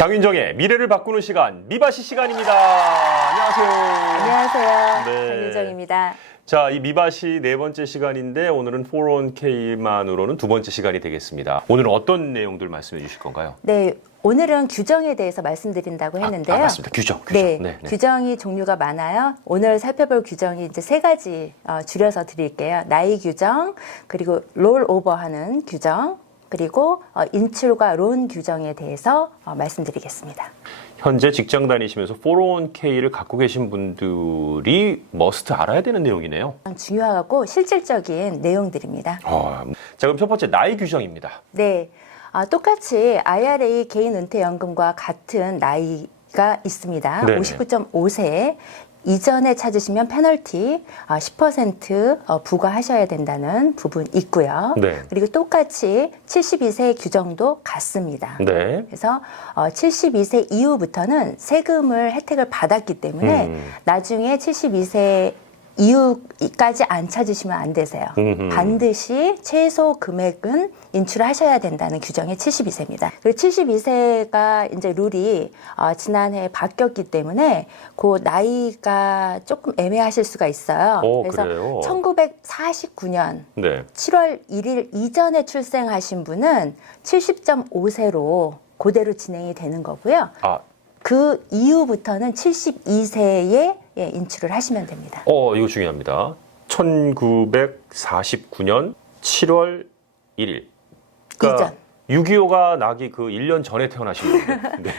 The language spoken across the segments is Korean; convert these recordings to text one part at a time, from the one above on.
장윤정의 미래를 바꾸는 시간, 미바시 시간입니다. 안녕하세요. 안녕하세요. 네. 장윤정입니다. 자, 이 미바시 네 번째 시간인데 오늘은 401k만으로는 두 번째 시간이 되겠습니다. 오늘은 어떤 내용들 말씀해 주실 건가요? 네, 오늘은 규정에 대해서 말씀드린다고 했는데요. 맞습니다. 규정. 네, 네. 규정이 종류가 많아요. 오늘 살펴볼 규정이 이제 세 가지 줄여서 드릴게요. 나이 규정, 그리고 롤오버하는 규정, 그리고 인출과 론 규정에 대해서 말씀드리겠습니다. 현재 직장 다니시면서 401k를 갖고 계신 분들이 머스트 알아야 되는 내용이네요. 중요하고 실질적인 내용들입니다. 자, 그럼 첫 번째 나이 규정입니다. 네, 똑같이 IRA 개인 은퇴연금과 같은 나이가 있습니다. 네네. 59.5세 이전에 찾으시면 페널티 10% 부과하셔야 된다는 부분 있고요. 네. 그리고 똑같이 72세 규정도 같습니다. 네. 그래서 72세 이후부터는 세금을 혜택을 받았기 때문에 나중에 72세 이후까지 안 찾으시면 안 되세요. 반드시 최소 금액은 인출하셔야 된다는 규정이 72세입니다. 그리고 72세가 이제 룰이 지난해 바뀌었기 때문에 그 나이가 조금 애매하실 수가 있어요. 그래서 그래요? 1949년 네. 7월 1일 이전에 출생하신 분은 70.5세로 그대로 진행이 되는 거고요. 그 이후부터는 72세에 인출을 하시면 됩니다. 이거 중요합니다. 1949년 7월 1일. 그러니까 6.25가 나기 그 1년 전에 태어나신 분들. 네.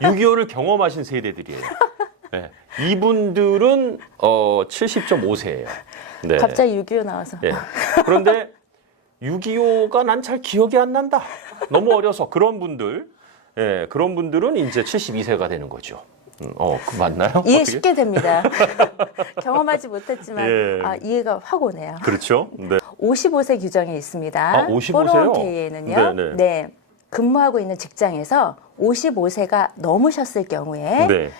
6.25를 경험하신 세대들이에요. 네. 이분들은 70.5세예요. 네. 갑자기 6.25 나와서. 네. 그런데 6.25가 난 잘 기억이 안 난다. 너무 어려서 그런 분들. 예, 그런 분들은 이제 72세가 되는 거죠. 그 맞나요? 이해 어떻게? 쉽게 됩니다. 경험하지 못했지만 예. 이해가 확 오네요. 그렇죠. 네. 55세 규정이 있습니다. 55세요? 401k에는요. 네네. 네. 근무하고 있는 직장에서 55세가 넘으셨을 경우에 네.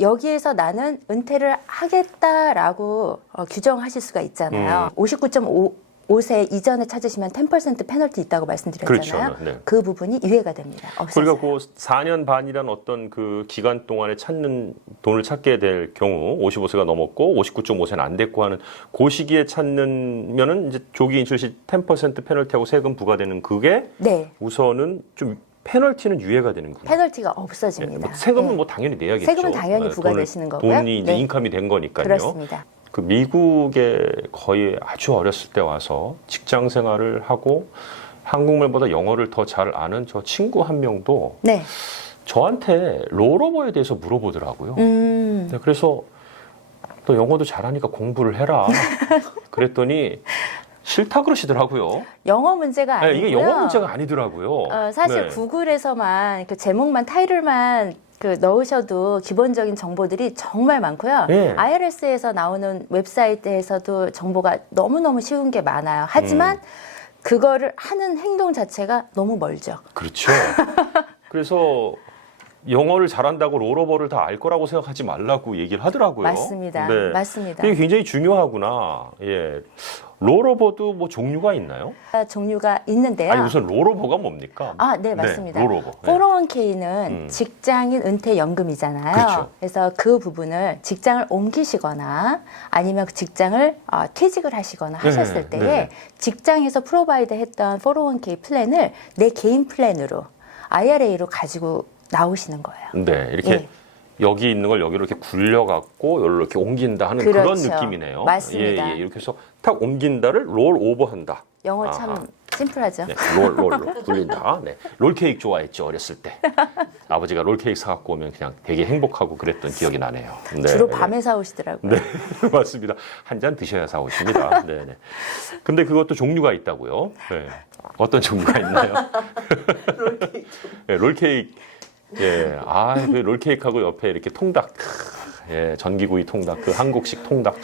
여기에서 나는 은퇴를 하겠다라고 규정하실 수가 있잖아요. 59.5세 이전에 찾으시면 10% 페널티 있다고 말씀드렸잖아요. 그렇죠. 네. 그 부분이 유예가 됩니다. 없어져요. 그러니까 그 4년 반이란 어떤 그 기간 동안에 돈을 찾게 될 경우 55세가 넘었고 59.5세는 안 됐고 하는 그 시기에 찾는면은 이제 조기 인출 시 10% 페널티하고 세금 부과되는 그게 네. 우선은 좀 페널티는 유예가 되는군요. 페널티가 없어집니다. 세금은 네. 뭐 당연히 내야겠죠. 세금은 당연히 부과되시는 거고요. 돈이 이제 네. 인컴이 된 거니까요. 그렇습니다. 그 미국에 거의 아주 어렸을 때 와서 직장 생활을 하고 한국말보다 영어를 더 잘 아는 저 친구 한 명도 네. 저한테 롤오버에 대해서 물어보더라고요. 네, 그래서 너 영어도 잘하니까 공부를 해라. 그랬더니 싫다 그러시더라고요. 영어 문제가 네, 아니고요. 이게 영어 문제가 아니더라고요. 사실 네. 구글에서만 그 제목만 타이틀만 넣으셔도 기본적인 정보들이 정말 많고요. 네. IRS에서 나오는 웹사이트에서도 정보가 너무너무 쉬운 게 많아요. 하지만 그거를 하는 행동 자체가 너무 멀죠. 그렇죠. 그래서 영어를 잘한다고 롤오버를 다 알 거라고 생각하지 말라고 얘기를 하더라고요. 맞습니다. 네. 맞습니다. 이게 굉장히 중요하구나. 예. 롤오버도 뭐 종류가 있나요? 종류가 있는데요. 아니 우선 롤오버가 뭡니까? 네, 맞습니다. 롤오버. 401k는 직장인 은퇴 연금이잖아요. 그렇죠. 그래서 그 부분을 직장을 옮기시거나 아니면 그 직장을 퇴직을 하시거나 하셨을 때에 네. 직장에서 프로바이드 했던 401k 플랜을 내 개인 플랜으로 IRA로 가지고 나오시는 거예요. 네, 이렇게 예. 여기 있는 걸 여기로 이렇게 굴려갖고 여기로 이렇게 옮긴다 하는 그렇죠. 그런 느낌이네요. 맞습니다. 예, 이렇게 해서 탁 옮긴다를 롤오버한다. 영어 참 심플하죠. 네, 롤 굴린다. 네, 롤케이크 좋아했죠 어렸을 때. 아버지가 롤케이크 사갖고 오면 그냥 되게 행복하고 그랬던 기억이 나네요. 네, 주로 밤에 사오시더라고요. 네, 맞습니다. 한 잔 드셔야 사오십니다. 네, 네. 근데 그것도 종류가 있다고요. 네. 어떤 종류가 있나요? 롤케이크. 네, 롤케이크. 예, 그 롤케이크하고 옆에 이렇게 통닭. 예, 전기구이 통닭, 그 한국식 통닭.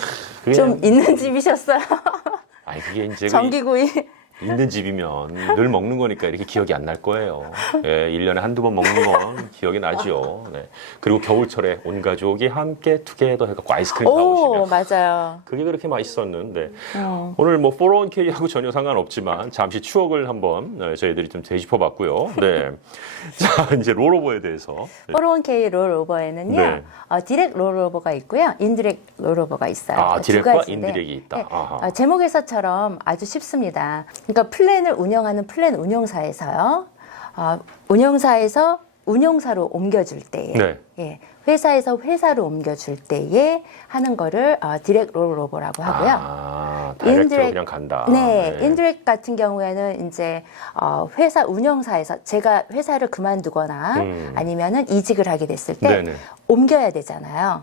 그게 좀 있는 집이셨어요. 아니 그게 이제 전기구이. 있는 집이면 늘 먹는 거니까 이렇게 기억이 안 날 거예요. 예, 1년에 한두 번 먹는 건 기억이 나죠. 네. 그리고 겨울철에 온 가족이 함께 투게더 해갖고 아이스크림 오, 사오시면 맞아요. 그게 그렇게 맛있었는데 오늘 뭐 401k하고 전혀 상관없지만 잠시 추억을 한번 저희들이 좀 되짚어봤고요. 네. 자, 이제 롤오버에 대해서. 401k 롤오버에는요, 네. 디렉 롤오버가 있고요, 인디렉 롤오버가 있어요. 아, 두 디렉과 가지인데, 인디렉이 있다. 네, 아하. 제목에서처럼 아주 쉽습니다. 그러니까 플랜을 운영하는 플랜 운용사에서요, 운용사에서 운용사로 옮겨줄 때에, 네. 예, 회사에서 회사로 옮겨줄 때에 하는 거를 디렉 롤오버라고 하고요. 아, 다이렉트로 그냥 간다. 네, 인디렉 같은 경우에는 이제 회사 운영사에서 제가 회사를 그만두거나 아니면은 이직을 하게 됐을 때 네네. 옮겨야 되잖아요.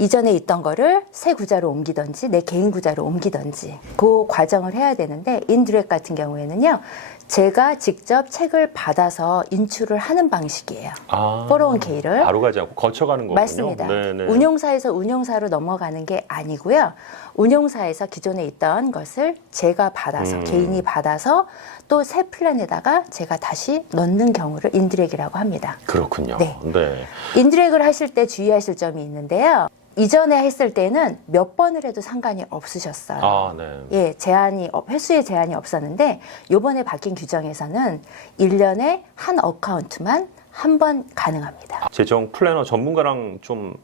이전에 있던 거를 새 구자로 옮기든지 내 개인 구자로 옮기든지 그 과정을 해야 되는데, 인디렉 같은 경우에는요, 제가 직접 책을 받아서 인출을 하는 방식이에요. 아, 401k를 바로 가지 않고 거쳐가는 거군요. 맞습니다. 네네. 운용사에서 운용사로 넘어가는 게 아니고요. 운용사에서 기존에 있던 것을 제가 받아서 개인이 받아서 또 새 플랜에다가 제가 다시 넣는 경우를 인디렉이라고 합니다. 그렇군요. 네. 네. 인디렉을 하실 때 주의하실 점이 있는데요. 이전에 했을 때는 몇 번을 해도 상관이 없으셨어요. 아, 네. 예, 횟수의 제한이 없었는데 요번에 바뀐 규정에서는 1년에 한 어카운트만 한 번 가능합니다. 재정 플래너 전문가랑 좀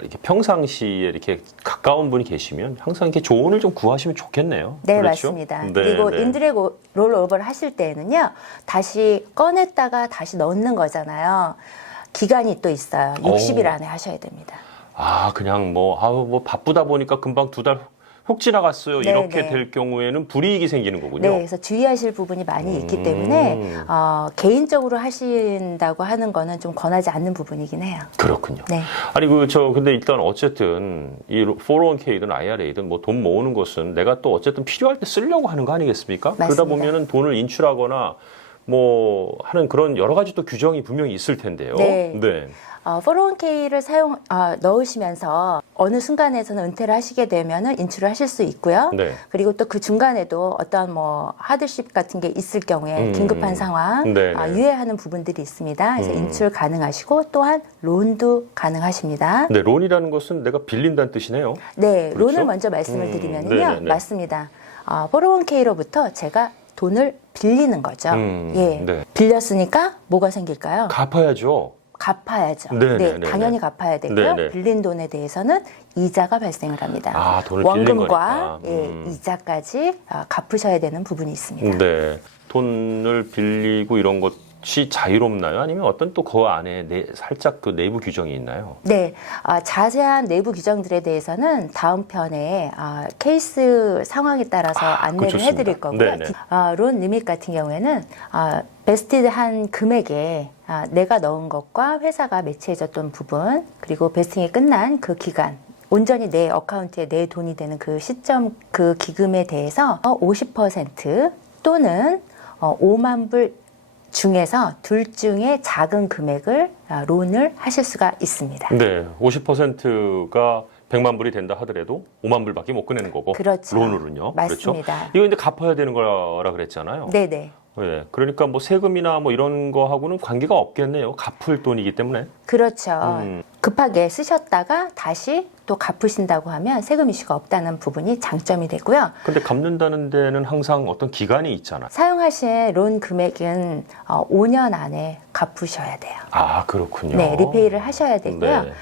이렇게 평상시에 이렇게 가까운 분이 계시면 항상 이렇게 조언을 좀 구하시면 좋겠네요. 네, 그렇죠? 맞습니다. 네, 그리고 네. 인디렉 롤오버를 하실 때에는요, 다시 꺼냈다가 다시 넣는 거잖아요. 기간이 또 있어요. 60일 안에 하셔야 됩니다. 아, 그냥 뭐 바쁘다 보니까 금방 2달 훅 지나갔어요. 네, 이렇게 네. 될 경우에는 불이익이 생기는 거군요. 네, 그래서 주의하실 부분이 많이 있기 때문에 개인적으로 하신다고 하는 거는 좀 권하지 않는 부분이긴 해요. 그렇군요. 네. 아니 근데 일단 어쨌든 이 401k든 IRA든 뭐 돈 모으는 것은 내가 또 어쨌든 필요할 때 쓰려고 하는 거 아니겠습니까? 맞습니다. 그러다 보면은 돈을 인출하거나 뭐 하는 그런 여러 가지 또 규정이 분명히 있을 텐데요. 네. 네. 401k를 넣으시면서 어느 순간에서는 은퇴를 하시게 되면은 인출을 하실 수 있고요. 네. 그리고 또 그 중간에도 어떤 뭐 하드십 같은 게 있을 경우에 긴급한 상황 네, 네. 유예하는 부분들이 있습니다. 그래서 인출 가능하시고 또한 론도 가능하십니다. 네, 론이라는 것은 내가 빌린다는 뜻이네요. 네, 그렇죠? 론을 먼저 말씀을 드리면은요, 네네네. 맞습니다. 401k로부터 제가 돈을 빌리는 거죠. 예, 네. 빌렸으니까 뭐가 생길까요? 갚아야죠. 갚아야죠. 네네네네. 네, 당연히 갚아야 되고요. 네네. 빌린 돈에 대해서는 이자가 발생을 합니다. 아, 돈을 빌린 원금과 거니까. 예, 이자까지 갚으셔야 되는 부분이 있습니다. 네. 돈을 빌리고 이런 것이 자유롭나요? 아니면 어떤 또 그 안에 살짝 그 내부 규정이 있나요? 네, 자세한 내부 규정들에 대해서는 다음 편에 케이스 상황에 따라서 안내를 좋습니다. 해드릴 거고요. 네네. 론 리밋 같은 경우에는 베스티드한 금액에 내가 넣은 것과 회사가 매치해줬던 부분, 그리고 베스팅이 끝난 그 기간, 온전히 내 어카운트에 내 돈이 되는 그 시점, 그 기금에 대해서 50% 또는 5만 불 중에서 둘 중에 작은 금액을 론을 하실 수가 있습니다. 네. 50%가 100만 불이 된다 하더라도 5만 불밖에 못 꺼내는 거고. 그렇죠. 론으로는요. 맞습니다. 그렇죠? 이거 근데 갚아야 되는 거라 그랬잖아요. 네네. 네. 그러니까 뭐 세금이나 뭐 이런 거하고는 관계가 없겠네요. 갚을 돈이기 때문에. 그렇죠. 급하게 쓰셨다가 다시 또 갚으신다고 하면 세금 이슈가 없다는 부분이 장점이 되고요. 근데 갚는다는 데는 항상 어떤 기간이 있잖아요. 사용하신 론 금액은 5년 안에 갚으셔야 돼요. 아, 그렇군요. 네, 리페이를 하셔야 되고요. 네.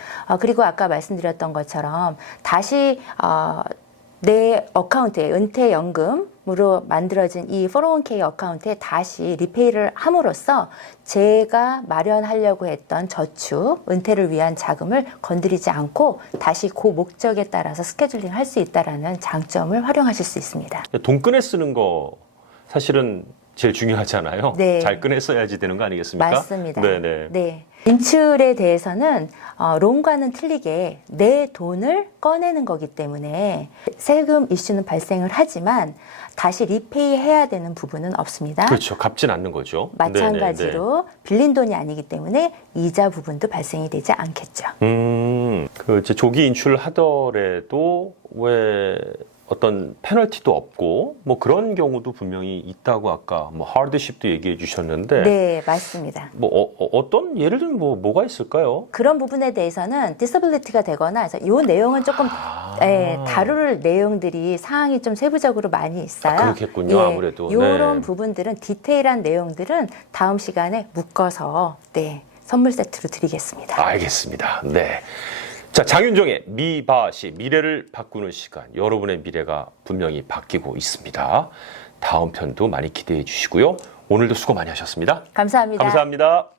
그리고 아까 말씀드렸던 것처럼 다시 내 어카운트에 은퇴연금으로 만들어진 이 401k 어카운트에 다시 리페이를 함으로써 제가 마련하려고 했던 저축, 은퇴를 위한 자금을 건드리지 않고 다시 그 목적에 따라서 스케줄링 할 수 있다는 장점을 활용하실 수 있습니다. 돈 꺼내 쓰는 거 사실은 제일 중요하잖아요. 네. 잘 꺼내 써야지 되는 거 아니겠습니까? 맞습니다. 네네. 네. 인출에 대해서는 론과는 틀리게 내 돈을 꺼내는 거기 때문에 세금 이슈는 발생을 하지만 다시 리페이 해야 되는 부분은 없습니다. 그렇죠. 갚진 않는 거죠. 마찬가지로 빌린 돈이 아니기 때문에 이자 부분도 발생이 되지 않겠죠. 그 이제 조기 인출을 하더라도 왜 어떤 페널티도 없고 뭐 그런 경우도 분명히 있다고 아까 뭐 하드십도 얘기해 주셨는데 네, 맞습니다. 뭐 어떤 예를 들면 뭐가 있을까요? 그런 부분에 대해서는 디서빌리티가 되거나 그래서 이 내용은 조금 다룰 내용들이 사항이 좀 세부적으로 많이 있어요. 그렇겠군요. 아무래도. 이런 네. 부분들은 디테일한 내용들은 다음 시간에 묶어서 선물 세트로 드리겠습니다. 알겠습니다. 네. 자, 장윤정의 미바시, 미래를 바꾸는 시간. 여러분의 미래가 분명히 바뀌고 있습니다. 다음 편도 많이 기대해 주시고요. 오늘도 수고 많이 하셨습니다. 감사합니다. 감사합니다.